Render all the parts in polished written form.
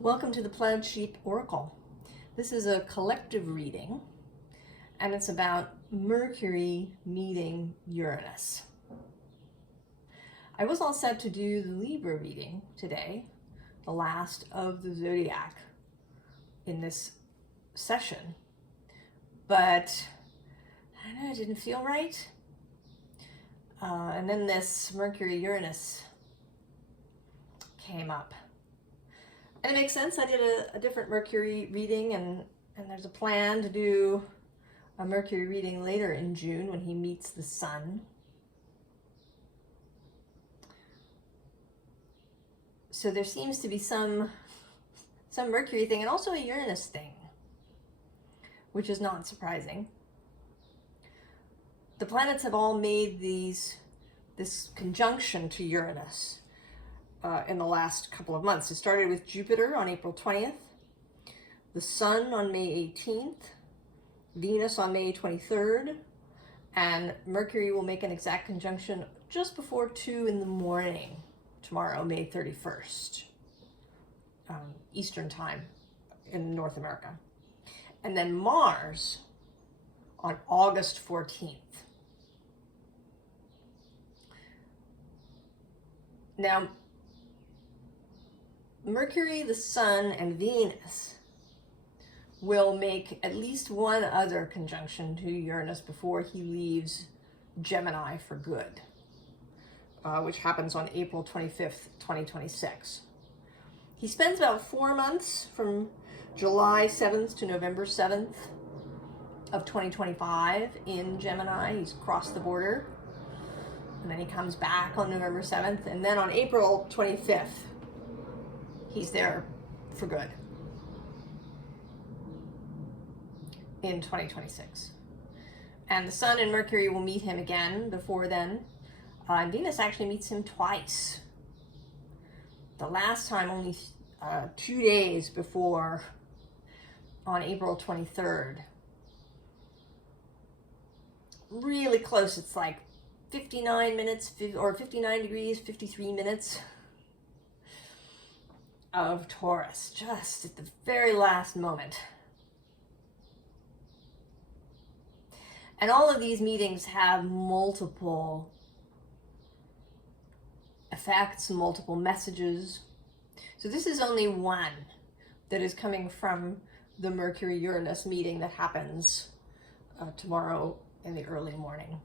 Welcome to the Plaid Sheep Oracle. This is a collective reading, and it's about Mercury meeting Uranus. I was all set to do the Libra reading today, the last of the zodiac in this session, but I don't know, it didn't feel right. And then this Mercury-Uranus came up. And it makes sense. I did a different Mercury reading, and there's a plan to do a Mercury reading later in June when he meets the sun. So there seems to be some Mercury thing and also a Uranus thing, which is not surprising. The planets have all made this conjunction to Uranus in the last couple of months. It started with Jupiter on April 20th, the Sun on May 18th, Venus on May 23rd, and Mercury will make an exact conjunction just before 2 in the morning tomorrow, May 31st, Eastern Time in North America. And then Mars on August 14th. Now, Mercury, the Sun, and Venus will make at least one other conjunction to Uranus before he leaves Gemini for good, which happens on April 25th, 2026. He spends about 4 months from July 7th to November 7th of 2025 in Gemini. He's crossed the border. And then he comes back on November 7th. And then on April 25th, he's there for good in 2026. And the Sun and Mercury will meet him again before then. And Venus actually meets him twice. The last time only 2 days before, on April 23rd. Really close. It's like 59 minutes or 59 degrees, 53 minutes of Taurus, just at the very last moment. And all of these meetings have multiple effects, multiple messages. So this is only one that is coming from the Mercury-Uranus meeting that happens tomorrow in the early morning.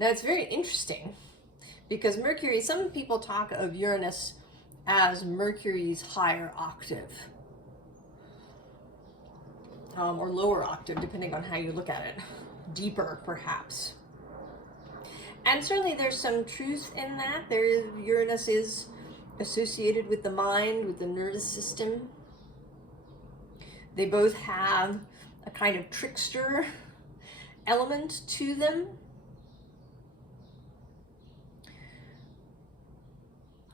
Now it's very interesting because Mercury, some people talk of Uranus as Mercury's higher octave, or lower octave, depending on how you look at it, deeper perhaps. And certainly there's some truth in that. Uranus is associated with the mind, with the nervous system. They both have a kind of trickster element to them.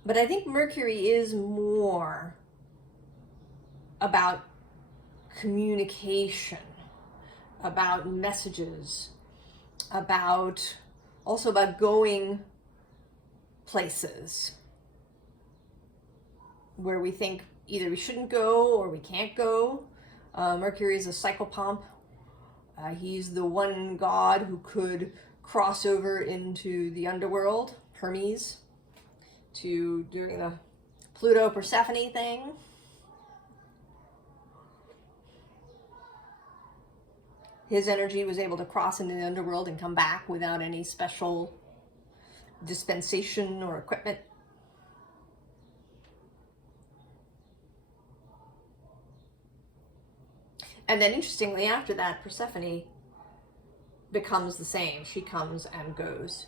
But I think Mercury is more about communication, about messages, also about going places where we think either we shouldn't go or we can't go. Mercury is a psychopomp. He's the one god who could cross over into the underworld, Hermes, to doing the Pluto-Persephone thing. His energy was able to cross into the underworld and come back without any special dispensation or equipment. And then interestingly, after that, Persephone becomes the same. She comes and goes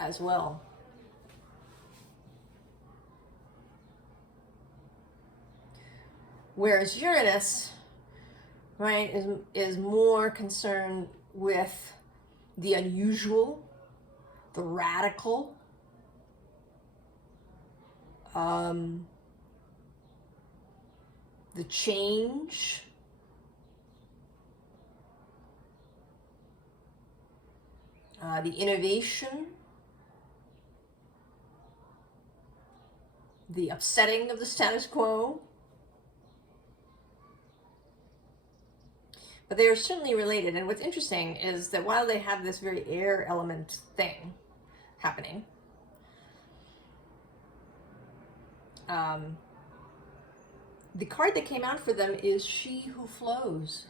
as well. Whereas Uranus, right, is more concerned with the unusual, the radical, the change, the innovation, the upsetting of the status quo. But they are certainly related. And what's interesting is that while they have this very air element thing happening, the card that came out for them is She Who Flows.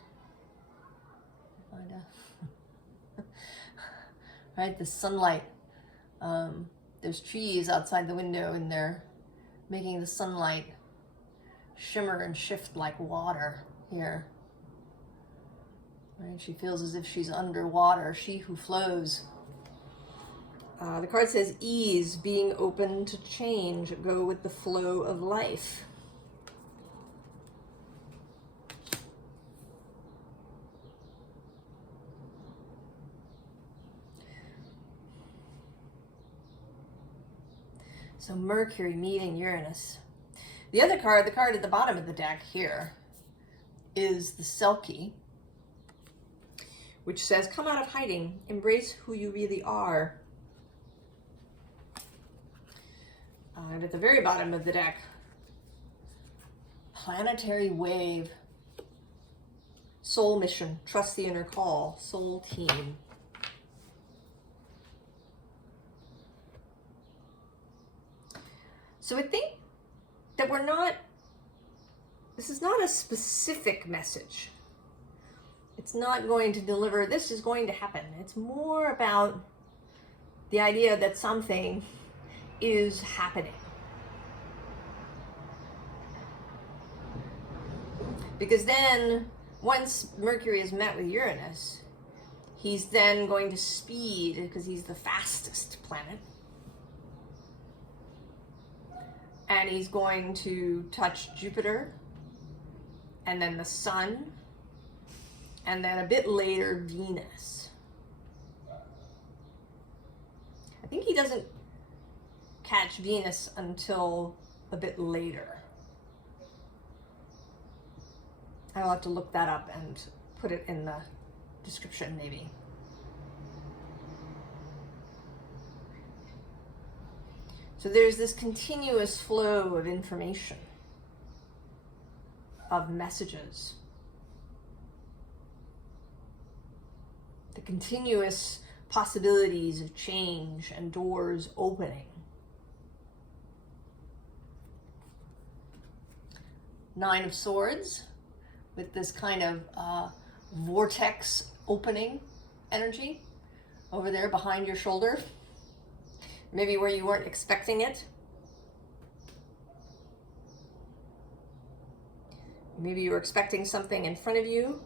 Right, the sunlight. There's trees outside the window and they're making the sunlight shimmer and shift like water here. Right, she feels as if she's underwater. She who flows. The card says ease, being open to change, go with the flow of life. So Mercury meeting Uranus. The other card, the card at the bottom of the deck here, is the Selkie, which says, come out of hiding, embrace who you really are. And at the very bottom of the deck, planetary wave, soul mission, trust the inner call, soul team. So I think that this is not a specific message. It's not going to deliver, this is going to happen. It's more about the idea that something is happening. Because then, once Mercury is met with Uranus, he's then going to speed, because he's the fastest planet. And he's going to touch Jupiter, and then the Sun, and then a bit later, Venus. I think he doesn't catch Venus until a bit later. I'll have to look that up and put it in the description, maybe. So there's this continuous flow of information, of messages. The continuous possibilities of change and doors opening. Nine of Swords with this kind of vortex opening energy over there behind your shoulder. Maybe where you weren't expecting it. Maybe you were expecting something in front of you.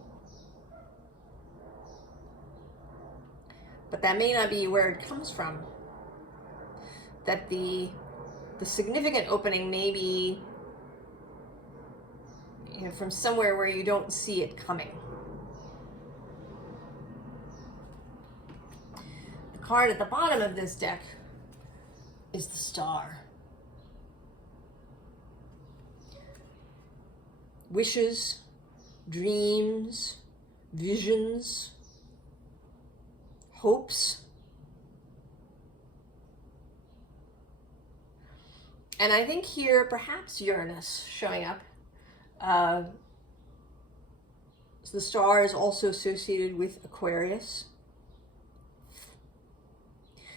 But that may not be where it comes from. That the significant opening may be from somewhere where you don't see it coming. The card at the bottom of this deck is the Star. Wishes, dreams, visions, hopes. And I think here perhaps Uranus showing up. So the Star is also associated with Aquarius.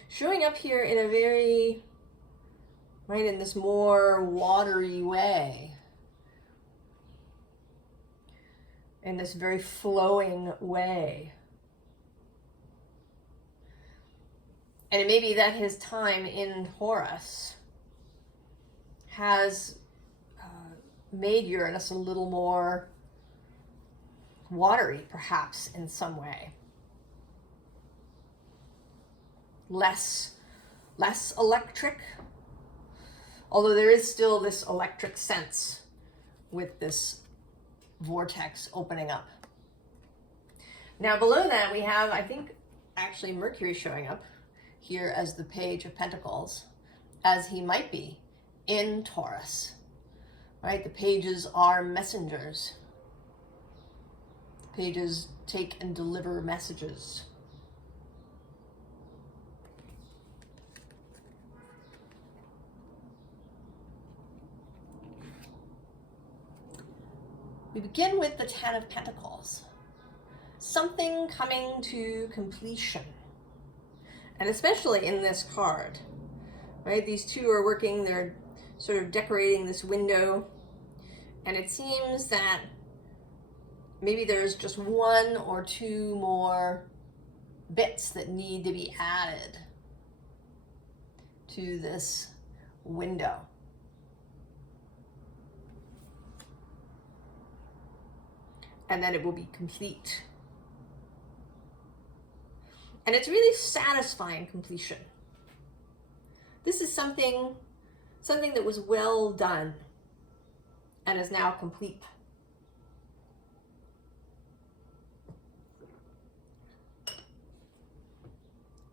Showing up here in a very, in this more watery way. In this very flowing way. And it may be that his time in Taurus has made Uranus a little more watery, perhaps, in some way. Less electric, although there is still this electric sense with this vortex opening up. Now below that we have, I think, actually Mercury showing up here as the Page of Pentacles, as he might be in Taurus, right? The pages are messengers. The pages take and deliver messages. We begin with the Ten of Pentacles. Something coming to completion. And especially in this card, right? These two are working, they're sort of decorating this window. And it seems that maybe there's just one or two more bits that need to be added to this window. And then it will be complete. And it's really satisfying completion. This is something that was well done and is now complete.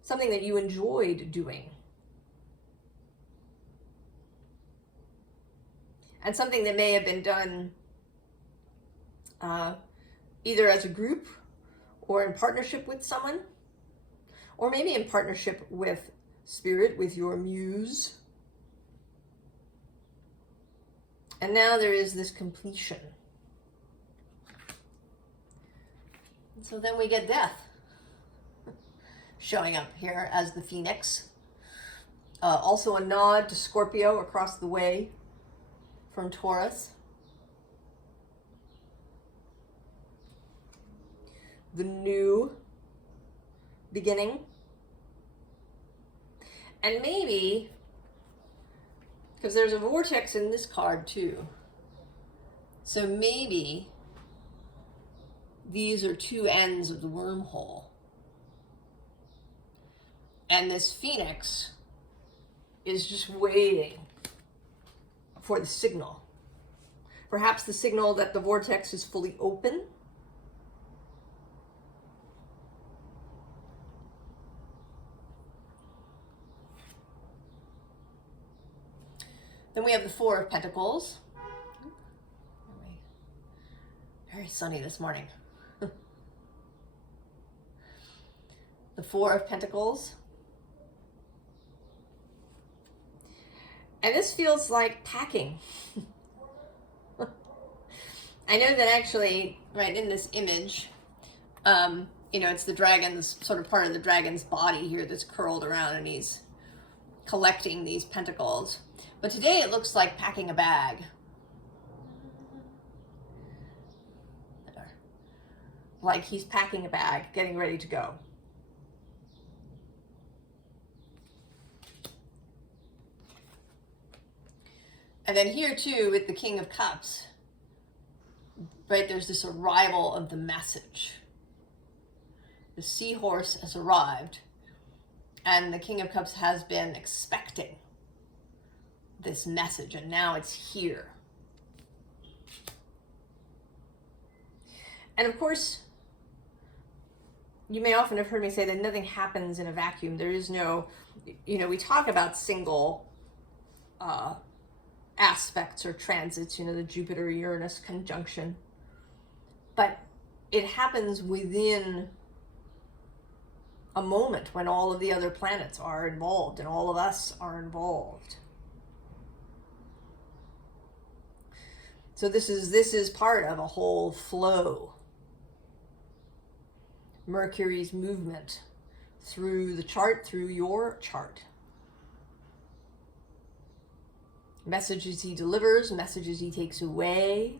Something that you enjoyed doing. And something that may have been done either as a group or in partnership with someone, or maybe in partnership with spirit, with your muse. And now there is this completion. And so then we get death showing up here as the Phoenix. Also a nod to Scorpio across the way from Taurus. The new beginning. And maybe, because there's a vortex in this card too, so maybe these are two ends of the wormhole. And this Phoenix is just waiting for the signal. Perhaps the signal that the vortex is fully open. Then we have the Four of Pentacles. Very sunny this morning. The Four of Pentacles. And this feels like packing. I know that actually, right in this image, it's the dragon's, sort of part of the dragon's body here that's curled around, and he's collecting these pentacles. But today it looks like packing a bag. Like he's packing a bag, getting ready to go. And then here too, with the King of Cups, right, there's this arrival of the message. The seahorse has arrived, and the King of Cups has been expecting this message, and now it's here. And of course, you may often have heard me say that nothing happens in a vacuum. There is no, we talk about single aspects or transits, the Jupiter-Uranus conjunction, but it happens within a moment when all of the other planets are involved and all of us are involved. So this is part of a whole flow. Mercury's movement through the chart, through your chart. Messages he delivers, messages he takes away.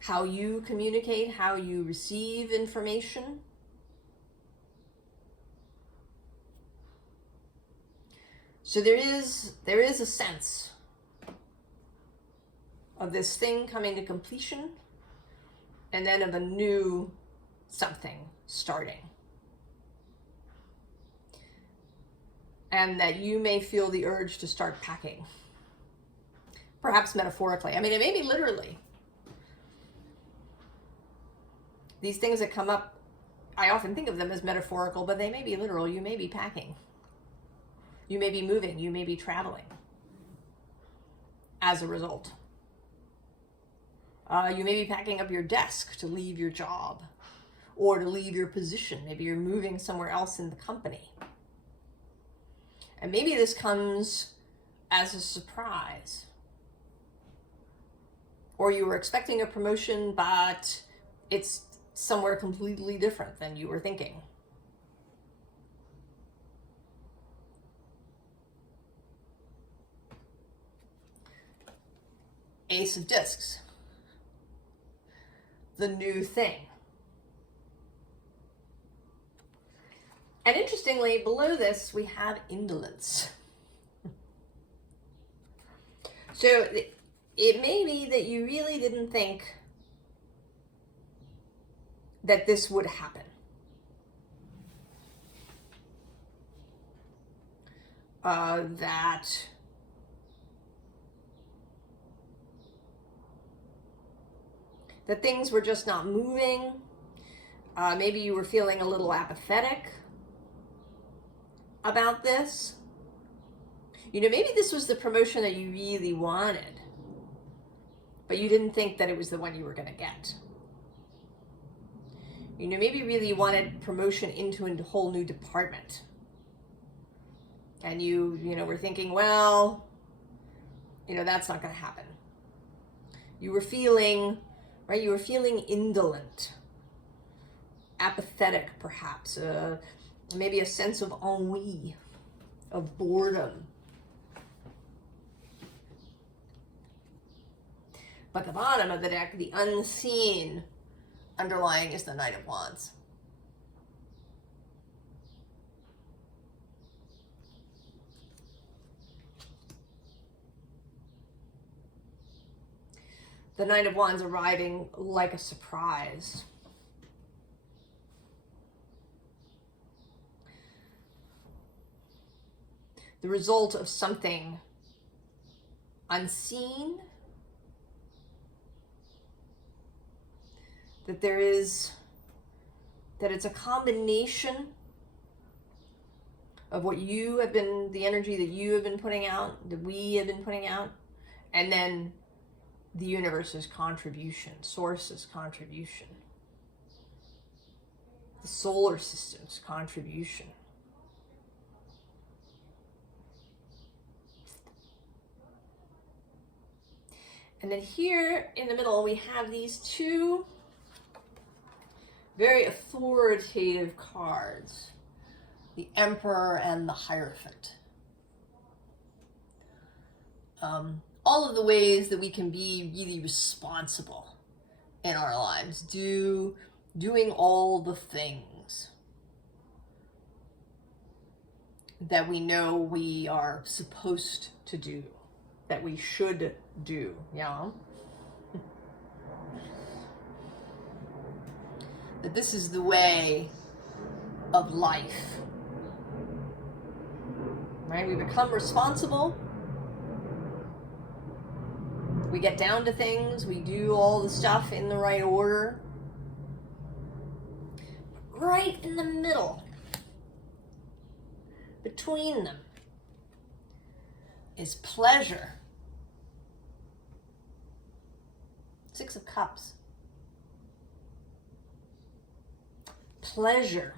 How you communicate, how you receive information. So there is a sense of this thing coming to completion, and then of a new something starting. And that you may feel the urge to start packing. Perhaps metaphorically. I mean, it may be literally. These things that come up, I often think of them as metaphorical, but they may be literal. You may be packing. You may be moving. You may be traveling as a result. You may be packing up your desk to leave your job or to leave your position. Maybe you're moving somewhere else in the company. And maybe this comes as a surprise. Or you were expecting a promotion, but it's somewhere completely different than you were thinking. Ace of Discs. The new thing. And interestingly, below this, we have indolence. So it may be that you really didn't think that this would happen. That things were just not moving. Maybe you were feeling a little apathetic about this. You know, maybe this was the promotion that you really wanted, but you didn't think that it was the one you were going to get. You know, maybe you really wanted promotion into a whole new department. And you were thinking, well, that's not going to happen. You were feeling, right? You were feeling indolent, apathetic, perhaps. Maybe a sense of ennui, of boredom. But the bottom of the deck, the unseen underlying, is the Knight of Wands. The Knight of Wands arriving like a surprise. The result of something unseen. That it's a combination of what you have been, the energy that you have been putting out, that we have been putting out, and then the universe's contribution, source's contribution, the solar system's contribution. And then here in the middle, we have these two very authoritative cards, the Emperor and the Hierophant. All of the ways that we can be really responsible in our lives, doing all the things that we know we are supposed to do, that we should do, yeah? That this is the way of life, right? We become responsible. We get down to things. We do all the stuff in the right order. Right in the middle, between them, is pleasure. Six of Cups. Pleasure.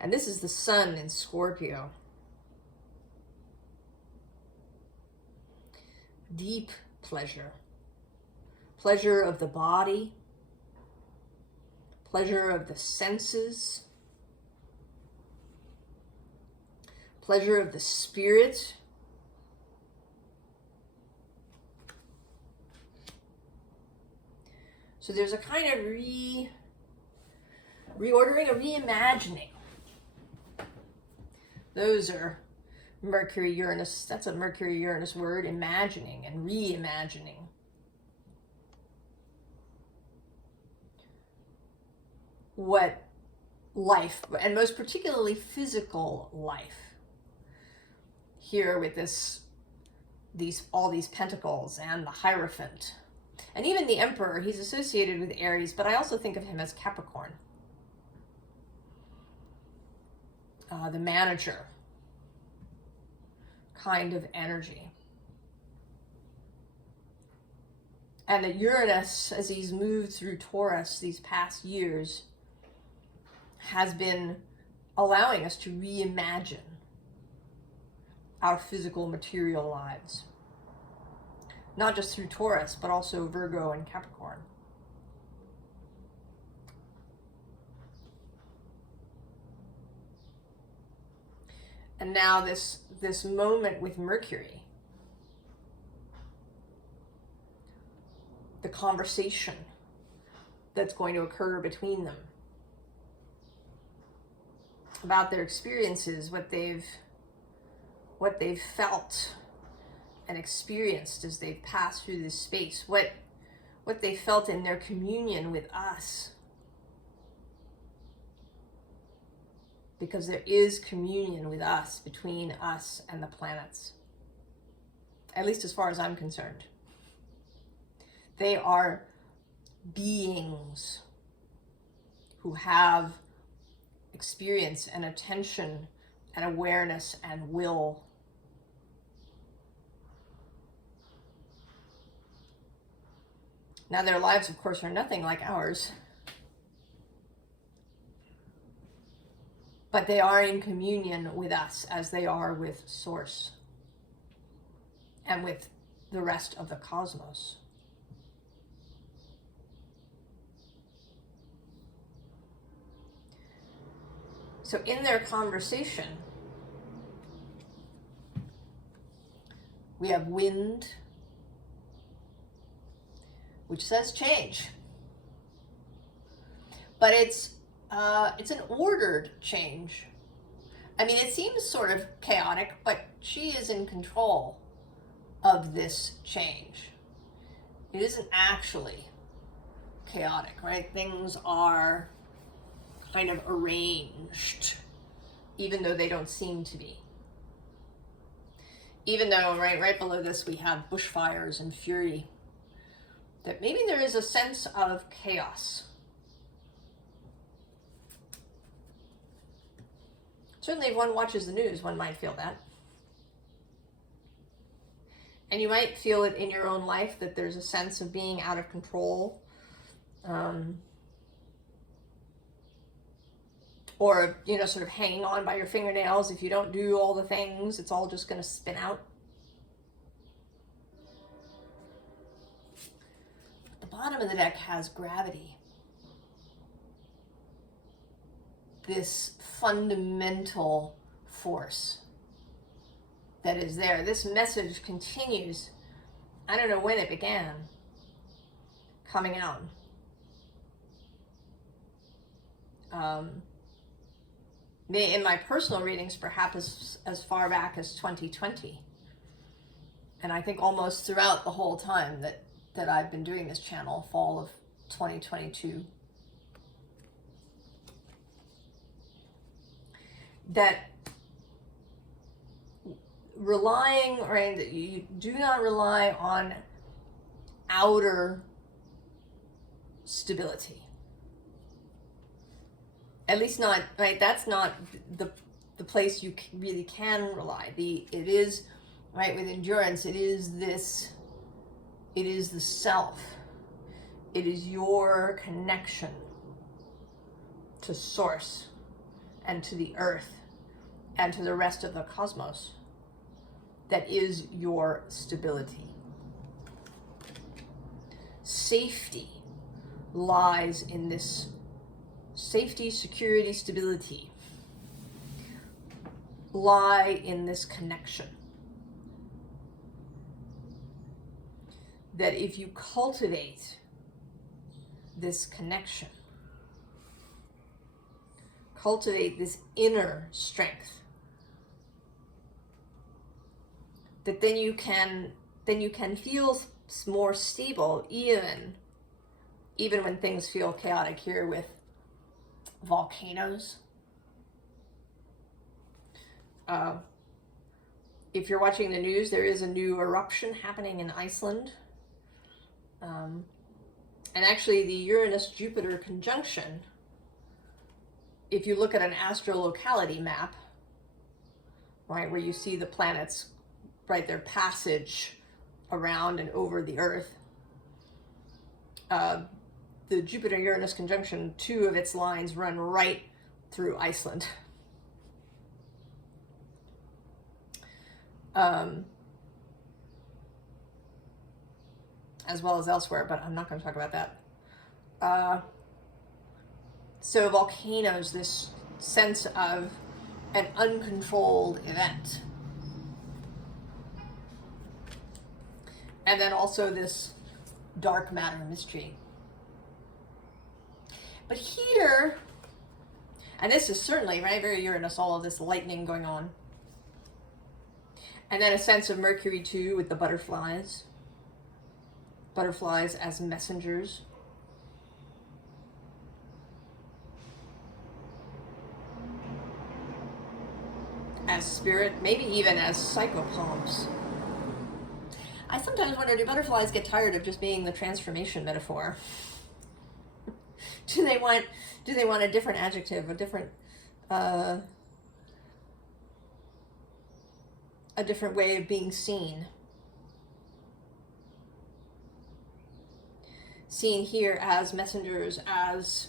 And this is the Sun in Scorpio. Deep pleasure. Pleasure of the body. Pleasure of the senses. Pleasure of the spirit. So there's a kind of reordering, a reimagining. Those are Mercury, Uranus. That's a Mercury, Uranus word, imagining and reimagining. What life, and most particularly physical life, here with all these pentacles and the Hierophant. And even the Emperor, he's associated with Aries, but I also think of him as Capricorn. The manager kind of energy. And that Uranus, as he's moved through Taurus these past years, has been allowing us to reimagine our physical material lives. Not just through Taurus, but also Virgo and Capricorn. And now this moment with Mercury, the conversation that's going to occur between them about their experiences, what they've felt and experienced as they've passed through this space, what they felt in their communion with us. Because there is communion with us, between us and the planets. At least as far as I'm concerned. They are beings who have experience and attention and awareness and will. Now, their lives, of course, are nothing like ours. But they are in communion with us as they are with Source and with the rest of the cosmos. So in their conversation, we have wind, which says change. But it's an ordered change. I mean, it seems sort of chaotic, but she is in control of this change. It isn't actually chaotic, right? Things are kind of arranged, even though they don't seem to be. Even though right below this we have bushfires and fury, that maybe there is a sense of chaos. Certainly if one watches the news, one might feel that. And you might feel it in your own life, that there's a sense of being out of control. Or, sort of hanging on by your fingernails. If you don't do all the things, it's all just going to spin out. But the bottom of the deck has gravity. This fundamental force that is there. This message continues. I don't know when it began coming out. In my personal readings, perhaps as far back as 2020. And I think almost throughout the whole time that I've been doing this channel, fall of 2022. That relying, right, that you do not rely on outer stability. At least not, right, that's not the place you really can rely. It is, right, with endurance, it is the self. It is your connection to Source and to the earth and to the rest of the cosmos that is your stability. Safety lies in this. Safety, security, stability lie in this connection. That if you cultivate this connection, cultivate this inner strength, that then you can feel more stable even when things feel chaotic here with volcanoes. If you're watching the news, there is a new eruption happening in Iceland. And actually the Uranus-Jupiter conjunction, if you look at an astrolocality map, right, where you see the planets, right, their passage around and over the Earth, the Jupiter-Uranus conjunction, two of its lines run right through Iceland. As well as elsewhere, but I'm not going to talk about that. So volcanoes, this sense of an uncontrolled event. And then also this dark matter mystery. But here, and this is certainly, right, very Uranus, all of this lightning going on. And then a sense of Mercury too with the butterflies. Butterflies as messengers. As spirit, maybe even as psychopomps. I sometimes wonder, do butterflies get tired of just being the transformation metaphor? Do they want a different adjective, a different way of being seen? Seen here as messengers, as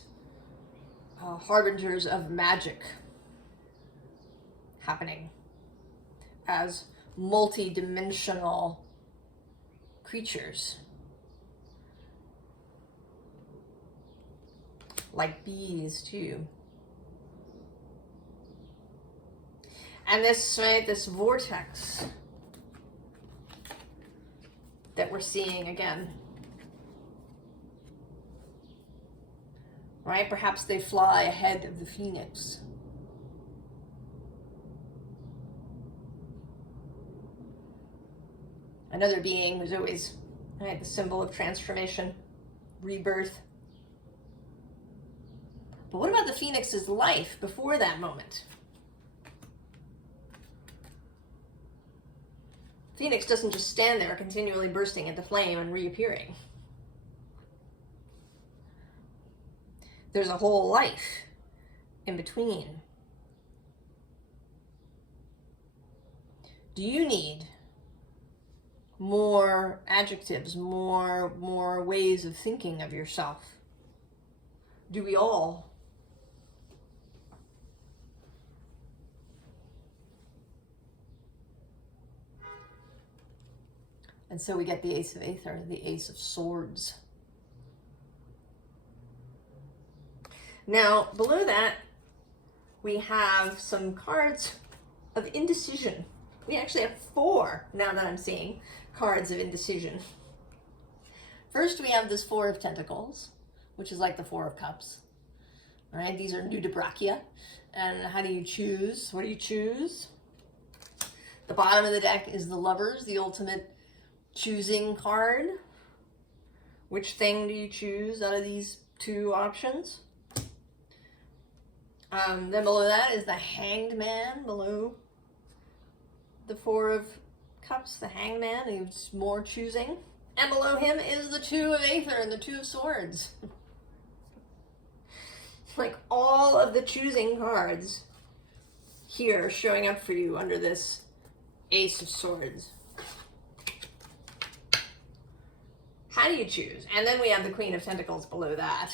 harbingers of magic happening, as multi-dimensional creatures, like bees too. And this, right, this vortex that we're seeing again, right? Perhaps they fly ahead of the phoenix. Another being who's always, right, the symbol of transformation, rebirth. But what about the phoenix's life before that moment? Phoenix doesn't just stand there continually bursting into flame and reappearing. There's a whole life in between. Do you need more adjectives, more ways of thinking of yourself? Do we all? And so we get the Ace of Aether, the Ace of Swords. Now, below that, we have some cards of indecision. We actually have 4, now that I'm seeing, cards of indecision. First, we have this 4 of Pentacles, which is like the 4 of Cups. All right, these are Nudibranchia. And how do you choose? What do you choose? The bottom of the deck is the Lovers, the ultimate choosing card. Which thing do you choose out of these 2 options? Then below that is the Hanged Man, below the 4 of Cups, the Hanged Man, who's more choosing. And below him is the 2 of Aether and the 2 of Swords. Like all of the choosing cards here showing up for you under this Ace of Swords. How do you choose? And then we have the Queen of Pentacles below that.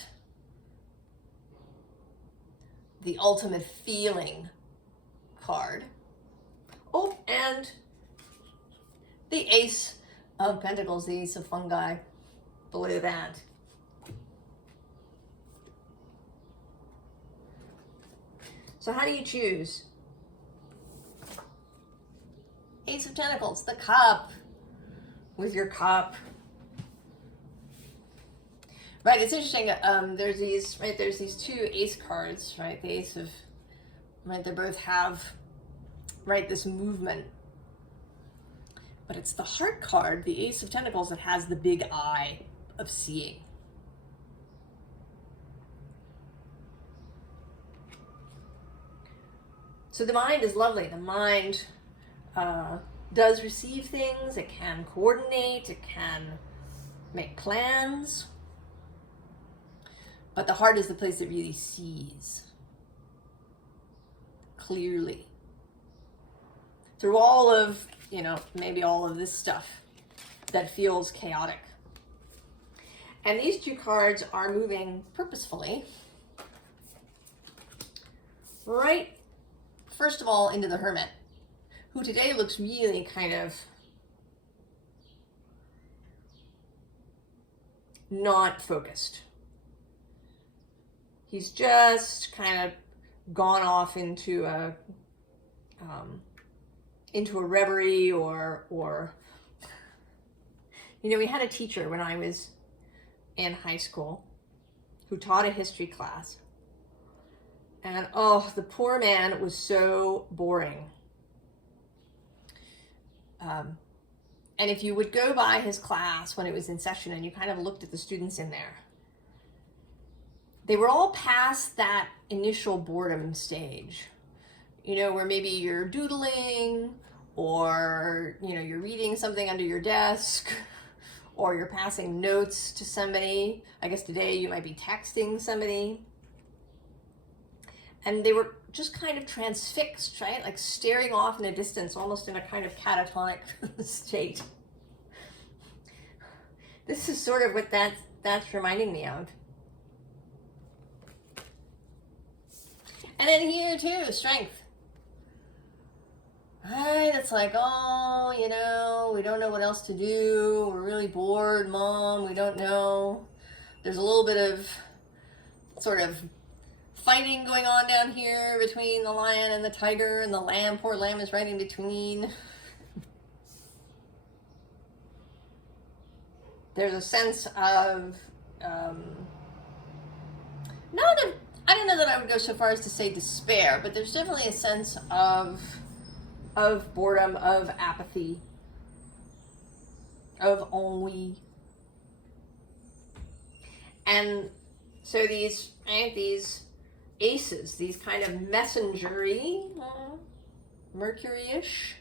The ultimate feeling card. Oh, and the Ace of Pentacles, the Ace of Fungi below that. So how do you choose? Ace of Pentacles, the Cup, with your cup. Right, it's interesting, there's these 2 ace cards, right, the Ace of, right, they both have, right, this movement. But it's the Heart card, the Ace of Pentacles, that has the big eye of seeing. So the mind is lovely. The mind does receive things, it can coordinate, it can make plans. But the heart is the place that really sees clearly. Through all of, maybe all of this stuff that feels chaotic. And these 2 cards are moving purposefully right, first of all, into the Hermit, who today looks really kind of not focused. He's just kind of gone off into a reverie, or you know, we had a teacher when I was in high school who taught a history class, and oh, the poor man was so boring. And if you would go by his class when it was in session and you kind of looked at the students in there, they were all past that initial boredom stage, you know, where maybe you're doodling, or, you know, you're reading something under your desk, or you're passing notes to somebody. I guess today you might be texting somebody. And they were just kind of transfixed, right? Like staring off in the distance, almost in a kind of catatonic state. This is sort of what that's reminding me of. And then here too, Strength. Right, it's like, oh, you know, we don't know what else to do. We're really bored, Mom. We don't know. There's a little bit of sort of fighting going on down here between the lion and the tiger, and the lamb, poor lamb, is right in between. There's a sense of, I don't know that I would go so far as to say despair, but there's definitely a sense of boredom, of apathy, of ennui. And so these aces, these kind of messengery, Mercury-ish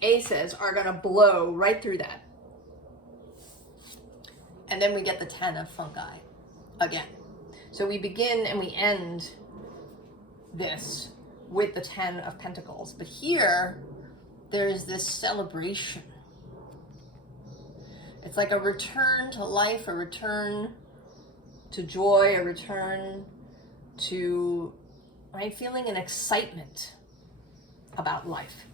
aces are going to blow right through that. And then we get the 10 of fungi again. So we begin and we end this with the 10 of Pentacles. But here, there's this celebration. It's like a return to life, a return to joy, a return to, right, feeling an excitement about life.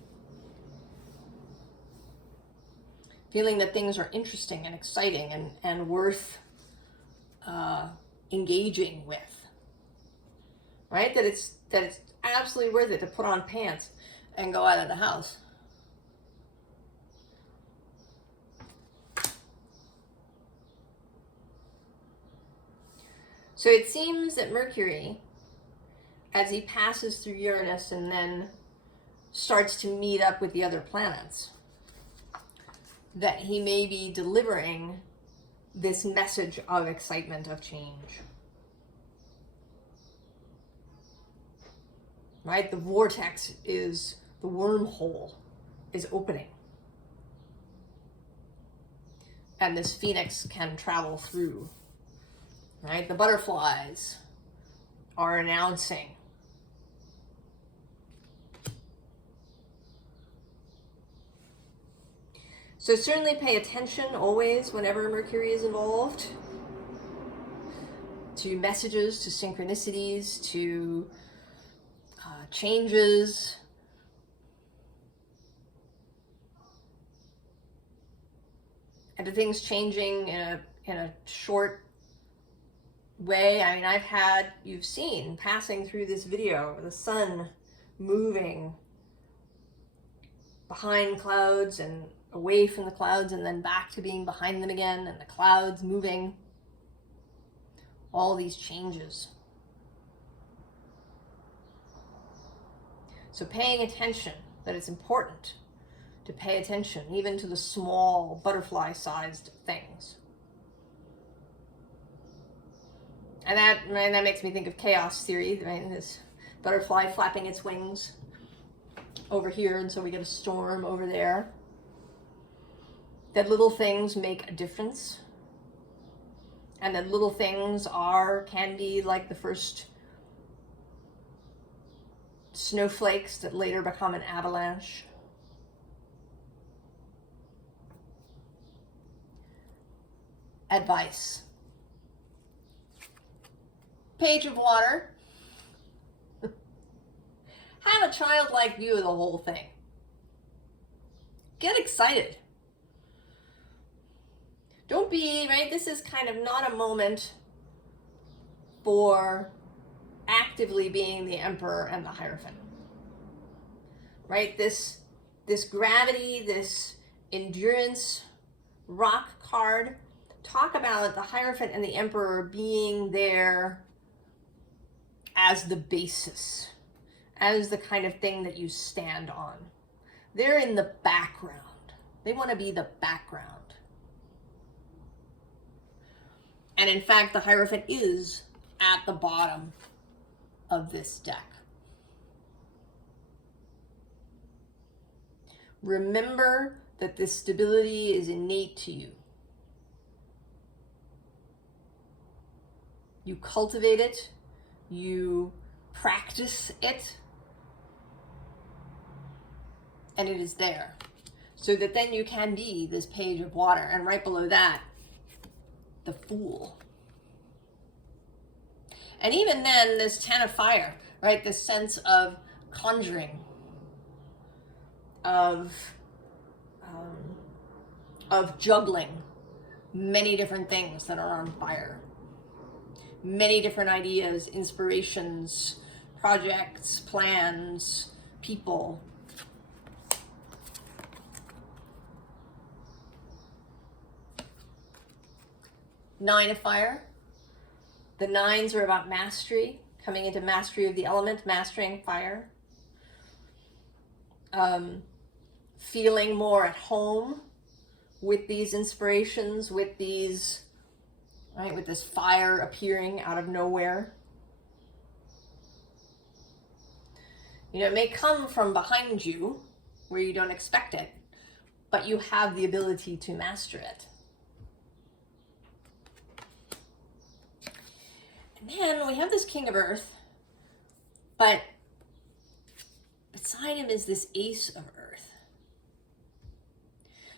Feeling that things are interesting and exciting and worth engaging with. Right? That it's absolutely worth it to put on pants and go out of the house. So it seems that Mercury, as he passes through Uranus and then starts to meet up with the other planets, that he may be delivering this message of excitement, of change. Right? The vortex is, the wormhole is opening. And this phoenix can travel through. Right? The butterflies are announcing. So certainly pay attention always whenever Mercury is involved to messages, to synchronicities, to changes. And to things changing in a short way. I mean, you've seen passing through this video, the sun moving behind clouds and away from the clouds and then back to being behind them again, and the clouds moving. All these changes. So paying attention, that it's important to pay attention even to the small butterfly-sized things. And that makes me think of chaos theory, right? This butterfly flapping its wings over here, and so we get a storm over there. That little things make a difference. And that little things can be like the first snowflakes that later become an avalanche. Advice. Page of Water. Have a childlike view of the whole thing. Get excited. Don't be, right? This is kind of not a moment for actively being the Emperor and the Hierophant. Right? This gravity, this endurance rock card, talk about the Hierophant and the Emperor being there as the basis, as the kind of thing that you stand on. They're in the background. They want to be the background. And in fact, the Hierophant is at the bottom of this deck. Remember that this stability is innate to you. You cultivate it, you practice it, and it is there. So that then you can be this Page of Water, and right below that, the Fool. And even then, this Ten of Fire, right? This sense of conjuring, of juggling many different things that are on fire. Many different ideas, inspirations, projects, plans, people. Nine of Fire. The nines are about mastery, coming into mastery of the element, mastering fire. Feeling more at home with these inspirations, with these, right, with this fire appearing out of nowhere. You know, it may come from behind you where you don't expect it, but you have the ability to master it. And then we have this King of Earth, but beside him is this Ace of Earth.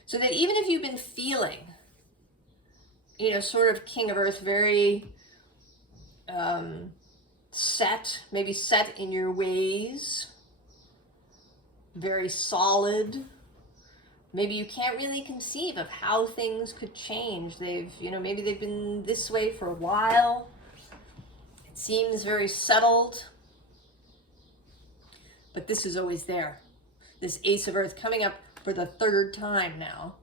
So that even if you've been feeling, you know, sort of King of Earth, very set, maybe set in your ways, very solid, maybe you can't really conceive of how things could change. Maybe they've been this way for a while. It seems very settled, but this is always there. This Ace of Earth coming up for the third time now.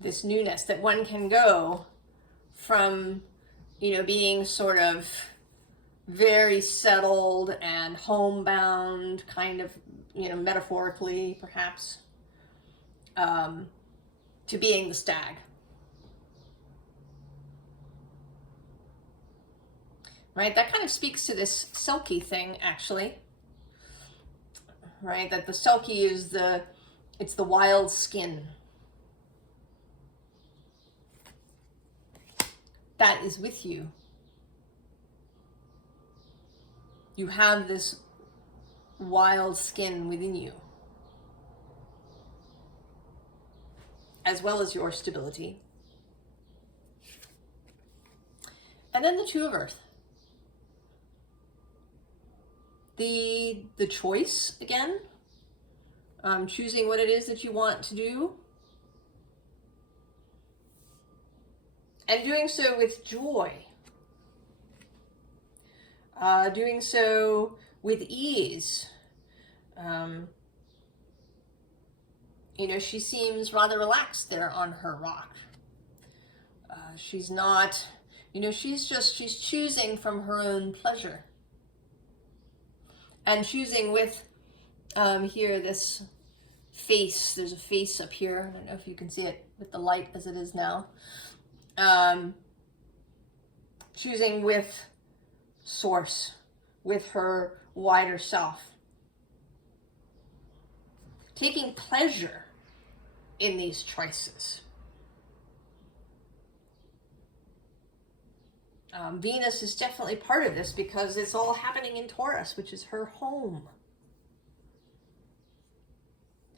This newness that one can go from, you know, being sort of very settled and homebound, kind of, you know, metaphorically perhaps, to being the Stag. Right, that kind of speaks to this Selkie thing, actually. Right, that the Selkie is it's the wild skin. That is with you. You have this wild skin within you, as well as your stability. And then the Two of Earth. The choice again, choosing what it is that you want to do, and doing so with joy, doing so with ease. You know, she seems rather relaxed there on her rock. She's not, you know, she's choosing from her own pleasure. And choosing with, here, this face. There's a face up here. I don't know if you can see it with the light as it is now. Choosing with source, with her wider self. Taking pleasure in these choices. Venus is definitely part of this because it's all happening in Taurus, which is her home.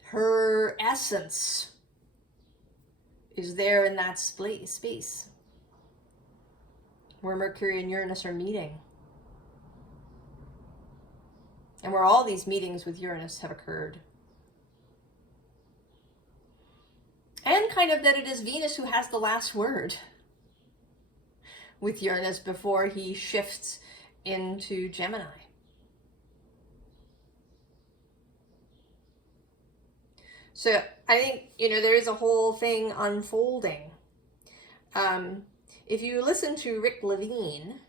Her essence is there in that space. where Mercury and Uranus are meeting. And where all these meetings with Uranus have occurred. And kind of that it is Venus who has the last word with Uranus before he shifts into Gemini. So I think, there is a whole thing unfolding. If you listen to Rick Levine,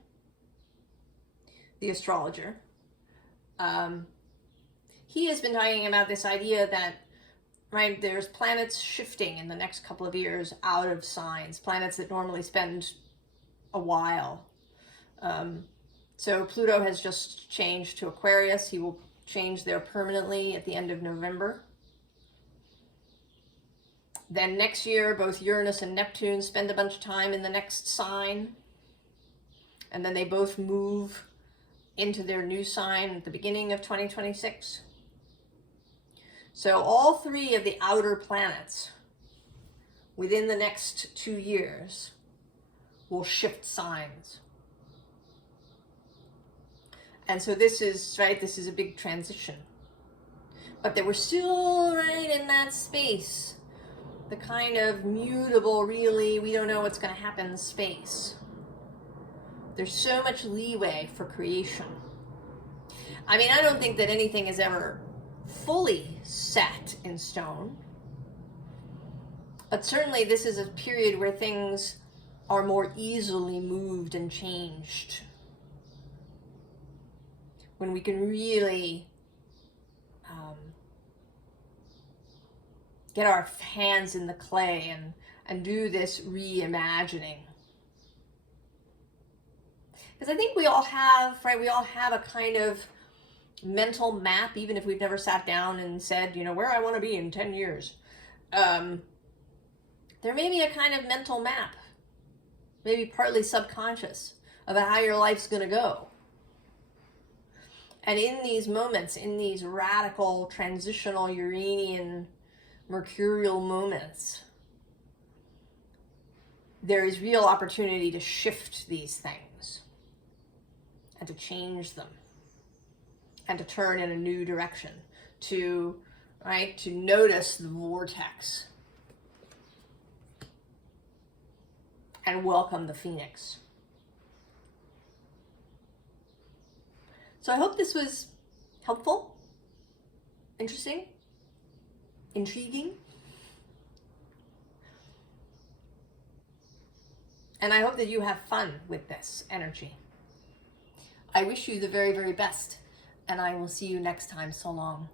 the astrologer, he has been talking about this idea that, right, there's planets shifting in the next couple of years out of signs, planets that normally spend a while. So Pluto has just changed to Aquarius. He will change there permanently at the end of November. Then next year, both Uranus and Neptune spend a bunch of time in the next sign. And then they both move into their new sign at the beginning of 2026. So all three of the outer planets within the next 2 years will shift signs. And so this is a big transition. But they were still right in that space. The kind of mutable, really, we don't know what's going to happen space. There's so much leeway for creation. I mean, I don't think that anything is ever fully set in stone. But certainly this is a period where things are more easily moved and changed. When we can really get our hands in the clay and do this reimagining. Because I think we all have a kind of mental map, even if we've never sat down and said, where I want to be in 10 years. There may be a kind of mental map, maybe partly subconscious, about how your life's going to go. And in these moments, in these radical, transitional, Uranian, Mercurial moments, there is real opportunity to shift these things and to change them and to turn in a new direction, to notice the vortex and welcome the phoenix. So I hope this was helpful, interesting, intriguing. And I hope that you have fun with this energy. I wish you the very, very best, and I will see you next time. So long.